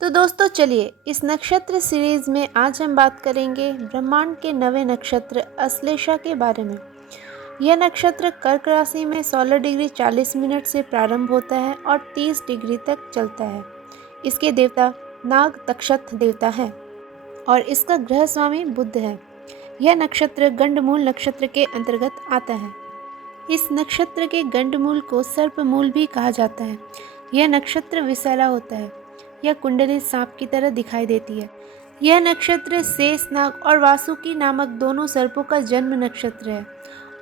तो दोस्तों चलिए इस नक्षत्र सीरीज़ में आज हम बात करेंगे ब्रह्मांड के नवे नक्षत्र अश्लेषा के बारे में। यह नक्षत्र कर्क राशि में 16 डिग्री 40 मिनट से प्रारंभ होता है और 30 डिग्री तक चलता है। इसके देवता नाग तक्षथ देवता है और इसका ग्रह स्वामी बुध है। यह नक्षत्र गंडमूल नक्षत्र के अंतर्गत आता है। इस नक्षत्र के गंडमूल को सर्पमूल भी कहा जाता है। यह नक्षत्र विषैला होता है। यह कुंडली सांप की तरह दिखाई देती है। यह नक्षत्र शेषनाग और वासुकी नामक दोनों सर्पों का जन्म नक्षत्र है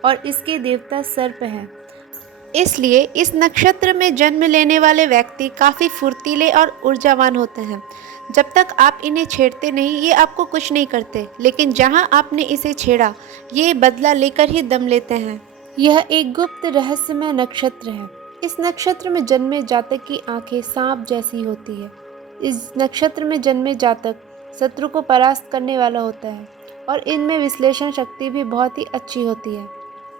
और इसके देवता सर्प हैं। इसलिए इस नक्षत्र में जन्म लेने वाले व्यक्ति काफ़ी फुर्तीले और ऊर्जावान होते हैं। जब तक आप इन्हें छेड़ते नहीं ये आपको कुछ नहीं करते, लेकिन जहां आपने इसे छेड़ा ये बदला लेकर ही दम लेते हैं। यह एक गुप्त रहस्यमय नक्षत्र है। इस नक्षत्र में जन्मे जातक की आंखें सांप जैसी होती है। इस नक्षत्र में जन्मे जातक शत्रु को परास्त करने वाला होता है और इनमें विश्लेषण शक्ति भी बहुत ही अच्छी होती है।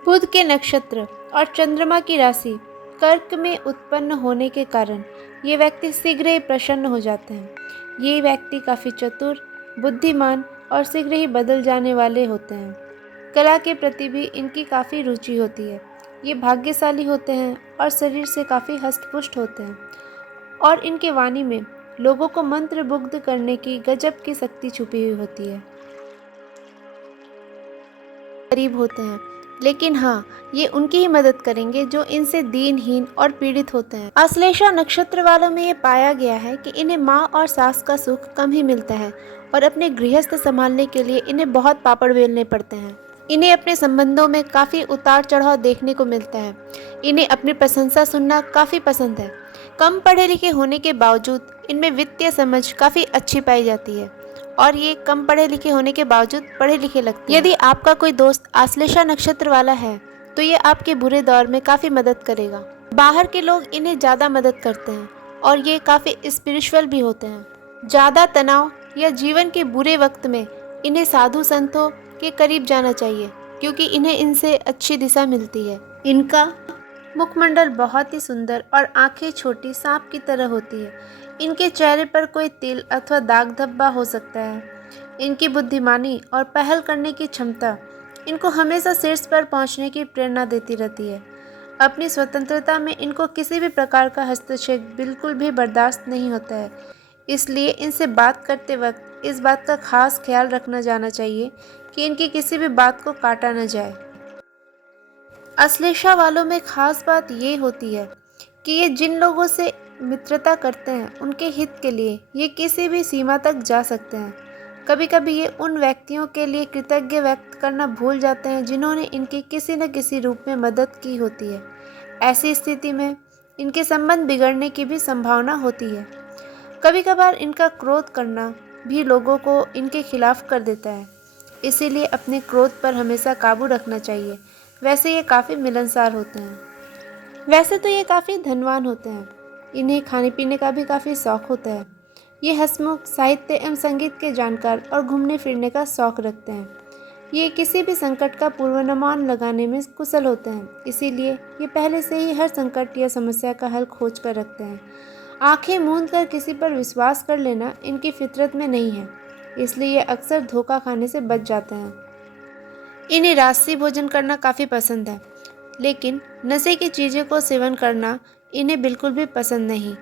बुध के नक्षत्र और चंद्रमा की राशि कर्क में उत्पन्न होने के कारण ये व्यक्ति शीघ्र ही प्रसन्न हो जाते हैं। ये व्यक्ति काफ़ी चतुर, बुद्धिमान और शीघ्र ही बदल जाने वाले होते हैं। कला के प्रति भी इनकी काफ़ी रुचि होती है। ये भाग्यशाली होते हैं और शरीर से काफ़ी हष्टपुष्ट होते हैं और इनके वाणी में लोगों को मंत्रमुग्ध करने की गजब की शक्ति छुपी हुई होती है। गरीब होते हैं, लेकिन हाँ ये उनकी ही मदद करेंगे जो इनसे दीनहीन और पीड़ित होते हैं। अश्लेषा नक्षत्र वालों में ये पाया गया है कि इन्हें माँ और सास का सुख कम ही मिलता है और अपने गृहस्थ संभालने के लिए इन्हें बहुत पापड़ बेलने पड़ते हैं। इन्हें अपने संबंधों में काफ़ी उतार चढ़ाव देखने को मिलता है। इन्हें अपनी प्रशंसा सुनना काफ़ी पसंद है। कम पढ़े लिखे होने के बावजूद इनमें वित्तीय समझ काफ़ी अच्छी पाई जाती है और ये कम पढ़े लिखे होने के बावजूद पढ़े लिखे लगते हैं। यदि आपका कोई दोस्त आश्लेषा नक्षत्र वाला है तो ये आपके बुरे दौर में काफ़ी मदद करेगा। बाहर के लोग इन्हें ज़्यादा मदद करते हैं और ये काफ़ी स्पिरिचुअल भी होते हैं। ज़्यादा तनाव या जीवन के बुरे वक्त में इन्हें साधु संतों के करीब जाना चाहिए क्योंकि इन्हें इनसे अच्छी दिशा मिलती है। इनका मुखमंडल बहुत ही सुंदर और आंखें छोटी सांप की तरह होती है। इनके चेहरे पर कोई तिल अथवा दाग धब्बा हो सकता है। इनकी बुद्धिमानी और पहल करने की क्षमता इनको हमेशा शीर्ष पर पहुंचने की प्रेरणा देती रहती है। अपनी स्वतंत्रता में इनको किसी भी प्रकार का हस्तक्षेप बिल्कुल भी बर्दाश्त नहीं होता है। इसलिए इनसे बात करते वक्त इस बात का खास ख्याल रखना जाना चाहिए कि इनकी किसी भी बात को काटा न जाए। अश्लेषा वालों में खास बात ये होती है कि ये जिन लोगों से मित्रता करते हैं उनके हित के लिए ये किसी भी सीमा तक जा सकते हैं। कभी कभी ये उन व्यक्तियों के लिए कृतज्ञ व्यक्त करना भूल जाते हैं जिन्होंने इनकी किसी न किसी रूप में मदद की होती है। ऐसी स्थिति में इनके संबंध बिगड़ने की भी संभावना होती है। कभी कभार इनका क्रोध करना भी लोगों को इनके खिलाफ कर देता है। इसीलिए अपने क्रोध पर हमेशा काबू रखना चाहिए। वैसे ये काफ़ी मिलनसार होते हैं। वैसे तो ये काफ़ी धनवान होते हैं। इन्हें खाने पीने का भी काफ़ी शौक होता है। ये हंसमुख, साहित्य एवं संगीत के जानकार और घूमने फिरने का शौक रखते हैं। ये किसी भी संकट का पूर्वानुमान लगाने में कुशल होते हैं। इसीलिए ये पहले से ही हर संकट या समस्या का हल खोज कर रखते हैं। आंखें मूंद कर किसी पर विश्वास कर लेना इनकी फितरत में नहीं है। इसलिए ये अक्सर धोखा खाने से बच जाते हैं। इन्हें राजसी भोजन करना काफ़ी पसंद है, लेकिन नशे की चीज़ों को सेवन करना इन्हें बिल्कुल भी पसंद नहीं।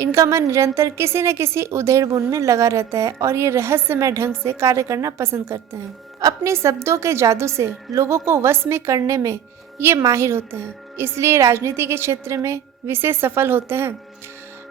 इनका मन निरंतर किसी न किसी उधेड़-बुन में लगा रहता है और ये रहस्यमय ढंग से कार्य करना पसंद करते हैं। अपने शब्दों के जादू से लोगों को वश में करने में ये माहिर होते हैं। इसलिए राजनीति के क्षेत्र में विशेष सफल होते हैं।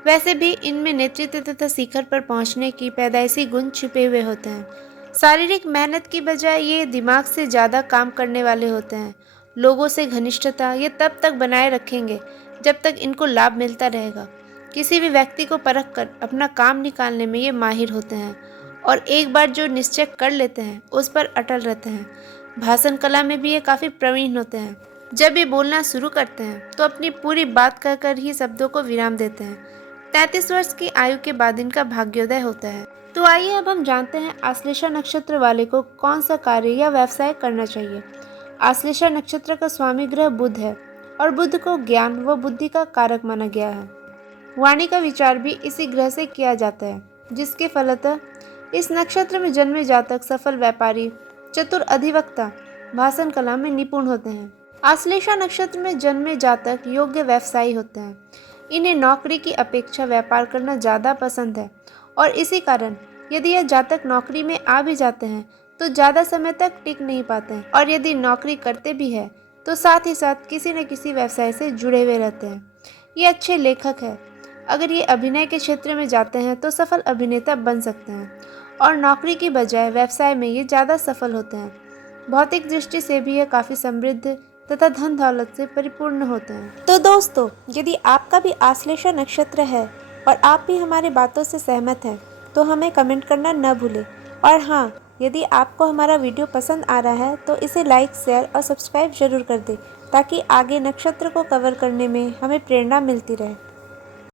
वैसे भी इनमें नेतृत्व तथा शिखर पर पहुंचने की पैदाइशी गुण छिपे हुए होते हैं। शारीरिक मेहनत की बजाय ये दिमाग से ज़्यादा काम करने वाले होते हैं। लोगों से घनिष्ठता ये तब तक बनाए रखेंगे जब तक इनको लाभ मिलता रहेगा। किसी भी व्यक्ति को परख कर अपना काम निकालने में ये माहिर होते हैं और एक बार जो निश्चय कर लेते हैं उस पर अटल रहते हैं। भाषण कला में भी ये काफ़ी प्रवीण होते हैं। जब ये बोलना शुरू करते हैं तो अपनी पूरी बात कहकर ही शब्दों को विराम देते हैं। 33 वर्ष की आयु के बाद इनका भाग्योदय होता है। तो आइए अब हम जानते हैं आश्लेषा नक्षत्र वाले को कौन सा कार्य या व्यवसाय करना चाहिए। आश्लेषा नक्षत्र का स्वामी ग्रह बुध है और बुध को ज्ञान व बुद्धि का कारक माना गया है। वाणी का विचार भी इसी ग्रह से किया जाता है। जिसके फलतः इस नक्षत्र में जन्मे जातक सफल व्यापारी, चतुर अधिवक्ता, भाषण कला में निपुण होते हैं। आश्लेषा नक्षत्र में जन्मे जातक योग्य व्यवसायी होते हैं। इन्हें नौकरी की अपेक्षा व्यापार करना ज़्यादा पसंद है और इसी कारण यदि यह जातक नौकरी में आ भी जाते हैं तो ज़्यादा समय तक टिक नहीं पाते हैं और यदि नौकरी करते भी हैं तो साथ ही साथ किसी न किसी व्यवसाय से जुड़े हुए रहते हैं। ये अच्छे लेखक हैं। अगर ये अभिनय के क्षेत्र में जाते हैं तो सफल अभिनेता बन सकते हैं और नौकरी की बजाय व्यवसाय में ये ज़्यादा सफल होते हैं। भौतिक दृष्टि से भी ये काफ़ी समृद्ध तथा धन दौलत से परिपूर्ण होते हैं। तो दोस्तों, यदि आपका भी आश्लेषा नक्षत्र है और आप भी हमारी बातों से सहमत हैं तो हमें कमेंट करना न भूलें। और हाँ, यदि आपको हमारा वीडियो पसंद आ रहा है तो इसे लाइक, शेयर और सब्सक्राइब जरूर कर दें ताकि आगे नक्षत्र को कवर करने में हमें प्रेरणा मिलती रहे।